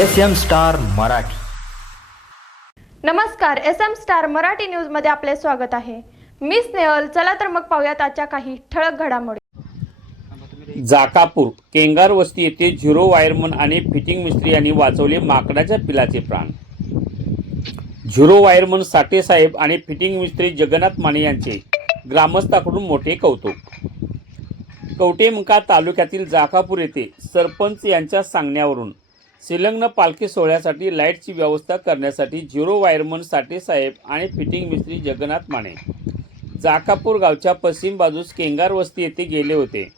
S M star Marathi. नमस्कार S M star Marathi न्यूजमध्ये आपले स्वागत आहे. मी स्नेहल चला तर मग पाहूयात आजच्या काही ठळक घडामोडी. जाकापूर केंगार वस्ती येथे झिरो वायरमन आणि फिटिंग मिस्त्री यांनी वाचवले माकडाच्या पिलाचे प्राण. झिरो वायरमन साठे साहेब आणि फिटिंग मिस्त्री जगन्नाथ माने यांचे ग्रामस्थाकडून मोठे कौतुक. कवटेमंका तालुक्यातील जाकापूर येथे सरपंच यांच्या सांगण्यावरून संलग्न पालखी सोहळ्यासाठी लाईटची व्यवस्था करण्यासाठी झिरो वायरमन साठे साहेब आणि फिटिंग मिस्त्री जगन्नाथ माने. जाकापूर गावच्या पश्चिम बाजूस केंगार वस्ती येथे गेले होते.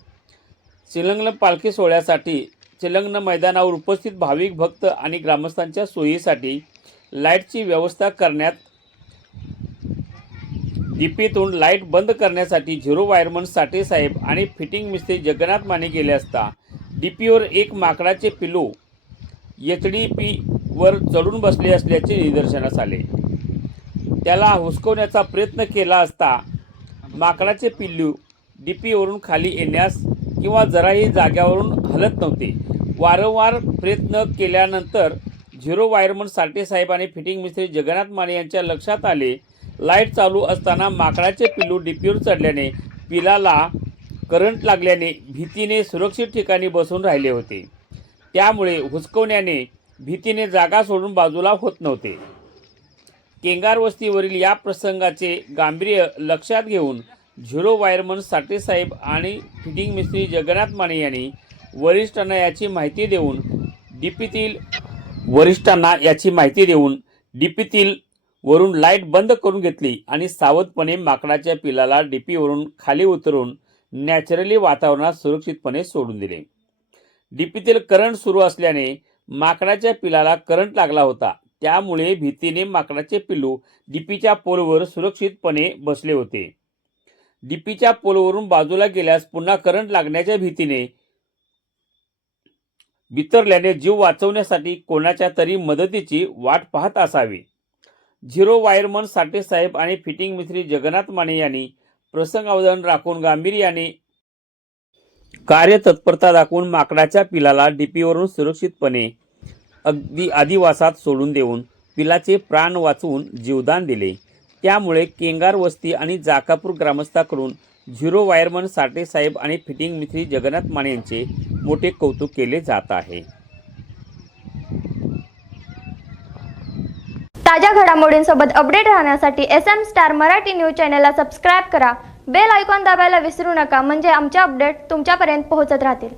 संलग्न पालखी सोहळ्यासाठी संलग्न मैदानावर उपस्थित भाविक भक्त आणि ग्रामस्थांच्या सोयीसाठी लाईटची व्यवस्था करण्यात डीपीतून लाइट बंद करण्यासाठी झिरो वायरमन साठे साहेब आणि फिटिंग मिस्त्री जगन्नाथ माने गेले असता डीपीवर एक माकडाचे पिलू एच डी पी वर चढून बसले असल्याचे निदर्शनास आले. त्याला हुसकवण्याचा प्रयत्न केला असता माकडाचे पिल्लू डी पीवरून खाली येण्यास किंवा जराही जाग्यावरून हलत नव्हते. वारंवार प्रयत्न केल्यानंतर झिरो वायरमन साठे साहेब आणि फिटिंग मिस्त्री जगन्नाथ माने यांच्या लक्षात आले लाइट चालू असताना माकडाचे पिल्लू डीपीवर चढल्याने पिलाला करंट लागल्याने भीतीने सुरक्षित ठिकाणी बसून राहिले होते. त्यामुळे हुसकवण्याने भीतीने जागा सोडून बाजूला होत नव्हते. केंगार वस्तीवरील या प्रसंगाचे गांभीर्य लक्षात घेऊन झिरो वायरमन साठेसाहेब आणि फिटिंग मिस्त्री जगन्नाथ माने यांनी वरिष्ठांना याची माहिती देऊन डीपीतील वरिष्ठांना याची माहिती देऊन डीपीतील वरून लाइट बंद करून घेतली आणि सावधपणे माकडाच्या पिलाला डीपीवरून खाली उतरून नॅचरली वातावरणात सुरक्षितपणे सोडून दिले. डीपीतील करंट सुरू असल्याने माकडाच्या पिलाला करंट लागला होता. त्यामुळे भीतीने माकडाचे पिल्लू डीपीच्या पोलवर सुरक्षितपणे बसले होते. डीपीच्या पोलवरून बाजूला गेल्यास पुन्हा करंट लागण्याच्या भीतीने बितरल्याने जीव वाचवण्यासाठी कोणाच्या तरी मदतीची वाट पाहत असावी. झिरो वायरमन साठे साहेब आणि फिटिंग मिस्त्री जगन्नाथ माने यांनी प्रसंगावधान राखून गांभीर्याने कार्यतत्परता दाखवून माकडाच्या पिलाला डीपीवरून सुरक्षितपणे अगदी आदिवासात सोडून देऊन पिलाचे प्राण वाचवून जीवदान दिले. त्यामुळे केंगार वस्ती आणि जाकापूर ग्रामस्थाकडून झिरो वायरमन साठे साहेब आणि फिटिंग मिस्त्री जगन्नाथ माने यांचे मोठे कौतुक केले जात आहे. ताज्या घडामोडींसोबत अपडेट राहण्यासाठी S M star Marathi news चॅनलला सबस्क्राईब करा. बेल आयकॉन दाबायला विसरू नका. म्हणजे आमचे अपडेट तुमच्यापर्यंत पोहोचत राहतील.